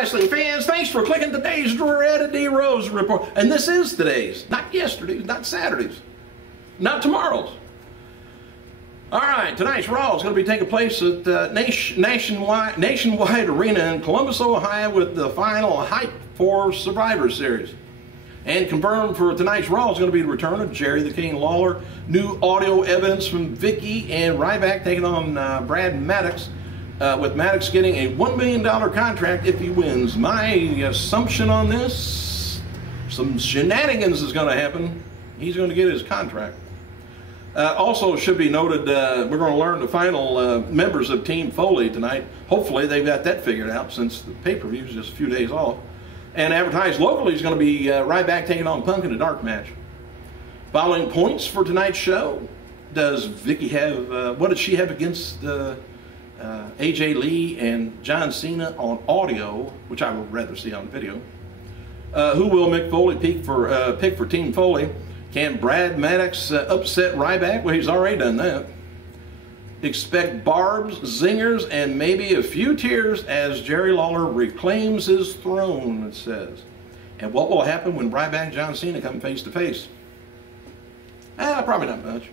wrestling fans, thanks for clicking today's RIO'S report. And this is today's, not yesterday's, not Saturday's, not tomorrow's. All right, tonight's Raw is going to be taking place at Nationwide Arena in Columbus, Ohio, with the final hype for Survivor Series. And confirmed for tonight's Raw is going to be the return of Jerry the King Lawler, new audio evidence from Vicky, and Ryback taking on Brad Maddox, with Maddox getting a $1 million contract if he wins. My assumption on this, some shenanigans is going to happen. He's going to get his contract. Also should be noted, we're going to learn the final members of Team Foley tonight. Hopefully they've got that figured out since the pay-per-view is just a few days off. And advertised locally is going to be Ryback taking on Punk in a dark match. Following points for tonight's show, does Vicky have, what does she have against AJ Lee and John Cena on audio, which I would rather see on video? Who will Mick Foley pick for Team Foley? Can Brad Maddox upset Ryback? Well, he's already done that. Expect barbs, zingers, and maybe a few tears as Jerry Lawler reclaims his throne, it says. And what will happen when Ryback and John Cena come face to face? Probably not much.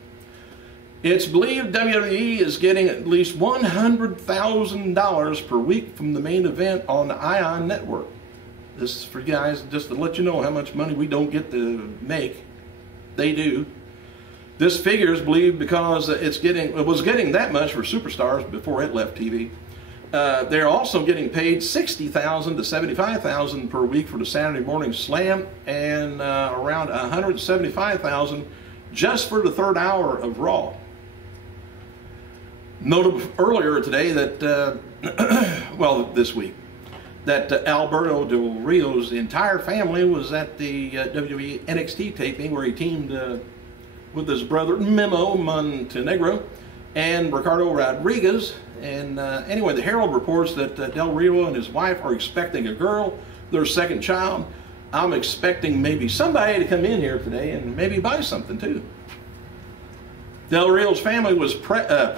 It's believed WWE is getting at least $100,000 per week from the main event on the ION network. This is for you guys, just to let you know how much money we don't get to make. They do. This figure is believed because it was getting that much for Superstars before it left TV. They're also getting paid $60,000 to $75,000 per week for the Saturday Morning Slam, and around $175,000 just for the third hour of Raw. Noted earlier today that, well, this week, that Alberto Del Rio's entire family was at the WWE NXT taping where he teamed with his brother Memo Montenegro and Ricardo Rodriguez. And anyway, the Herald reports that Del Rio and his wife are expecting a girl, their second child. I'm expecting maybe somebody to come in here today and maybe buy something too. Del Rio's family was present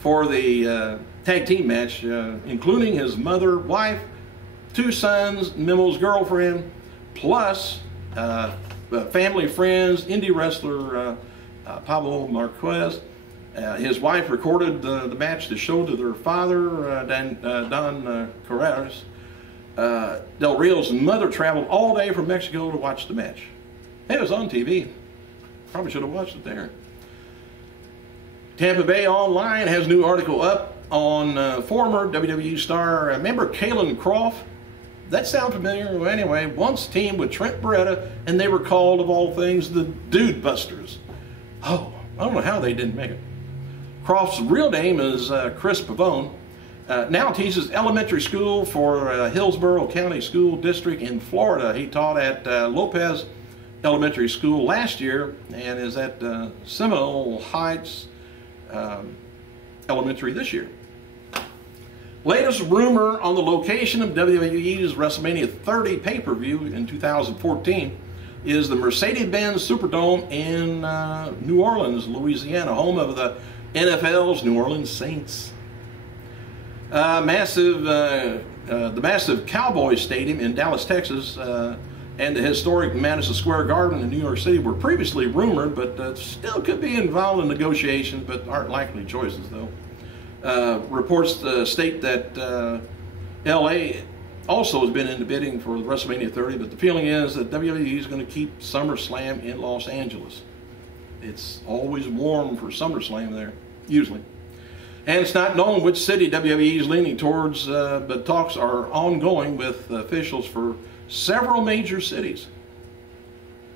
for the tag team match, including his mother, wife, two sons, Memo's girlfriend, plus family friends, indie wrestler Pablo Marquez. His wife recorded the match to show to their father, Don Carreras. Del Rio's mother traveled all day from Mexico to watch the match. It was on TV. Probably should have watched it there. Tampa Bay Online has a new article up on former WWE star, remember Kalen Croft? That sound familiar? Well, anyway, once teamed with Trent Beretta, and they were called, of all things, the Dude Busters. Oh, I don't know how they didn't make it. Croft's real name is Chris Pavone. Now teaches elementary school for Hillsborough County School District in Florida. He taught at Lopez Elementary School last year and is at Seminole Heights Elementary this year. Latest rumor on the location of WWE's WrestleMania 30 pay-per-view in 2014 is the Mercedes-Benz Superdome in New Orleans, Louisiana, home of the NFL's New Orleans Saints. The massive Cowboys Stadium in Dallas, Texas, and the historic Madison Square Garden in New York City were previously rumored, but still could be involved in negotiations, but aren't likely choices, though. Reports state that LA also has been in the bidding for WrestleMania 30, but the feeling is that WWE is going to keep SummerSlam in Los Angeles. It's always warm for SummerSlam there, usually. And it's not known which city WWE is leaning towards, but talks are ongoing with officials for several major cities.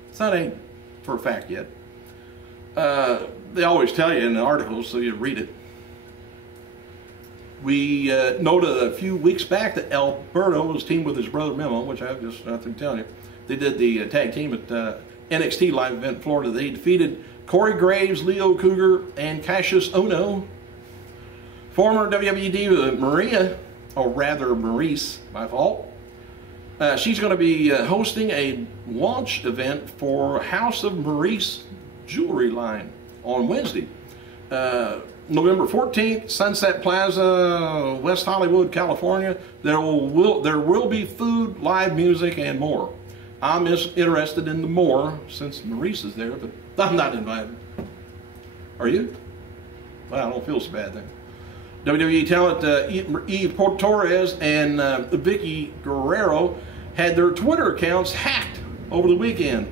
It's not ain't for a fact yet. They always tell you in the articles, so you read it. We noted a few weeks back that Alberto was teamed with his brother Memo, which I've just been telling you. They did the tag team at NXT live event in Florida. They defeated Corey Graves, Leo Cougar, and Cassius Ohno. Former WWE diva Maria, or rather Maurice, my fault. She's going to be hosting a launch event for House of Maurice jewelry line on Wednesday. November 14th, Sunset Plaza, West Hollywood, California. There will be food, live music, and more. I'm interested in the more since Maurice is there, but I'm not invited. Are you? Well, I don't feel so bad then. WWE talent Eve Torres and Vicky Guerrero had their Twitter accounts hacked over the weekend.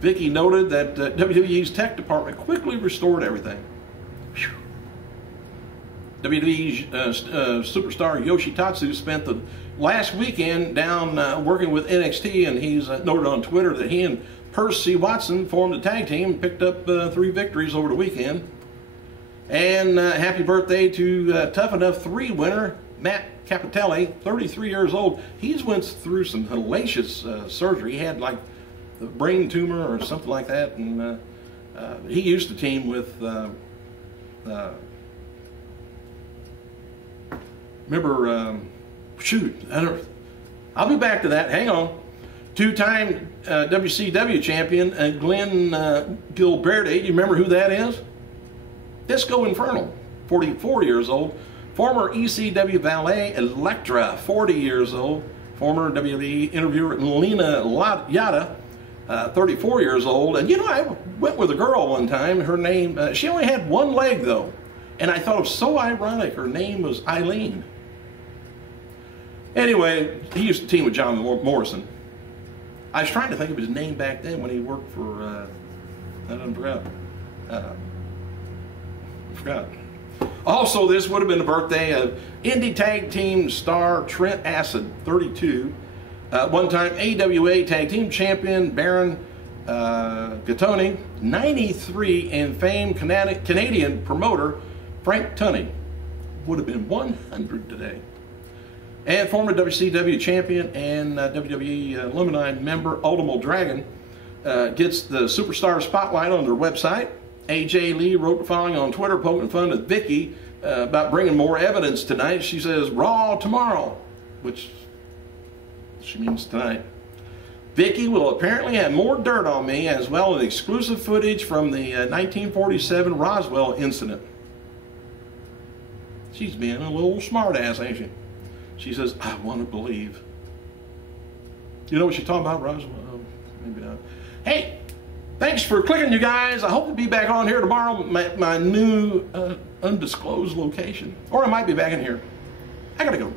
Vicky noted that WWE's tech department quickly restored everything. Whew. WWE's superstar Yoshitatsu spent the last weekend down working with NXT, and he's noted on Twitter that he and Percy Watson formed a tag team and picked up 3 victories over the weekend. And happy birthday to Tough Enough 3 winner, Matt Capitelli, 33 years old. He's went through some hellacious surgery. He had like a brain tumor or something like that, and he used to team with, remember, I'll be back to that, hang on. 2-time WCW champion Glenn Gilberti, you remember who that is? Disco Inferno, 44 years old. Former ECW valet Elektra, 40 years old. Former WWE interviewer Lena Yada, 34 years old. And you know, I went with a girl one time. Her name, she only had 1 leg though. And I thought it was so ironic. Her name was Eileen. Anyway, he used to team with John Morrison. I was trying to think of his name back then when he worked for, I forgot. Also, this would have been the birthday of indie tag team star Trent Acid, 32. One-time AWA tag team champion Baron Gattoni, 93, and famed Canadian promoter Frank Tunney would have been 100 today. And former WCW champion and WWE Alumni member Ultimo Dragon gets the superstar spotlight on their website. AJ Lee wrote the following on Twitter, poking fun at Vicky about bringing more evidence tonight. She says, Raw tomorrow, which she means tonight. Vicky will apparently have more dirt on me, as well as exclusive footage from the 1947 Roswell incident. She's being a little smartass, ain't she? She says, I want to believe. You know what she's talking about, Roswell? Maybe not. Hey! Thanks for clicking, you guys. I hope to be back on here tomorrow at my new undisclosed location. Or I might be back in here. I gotta go.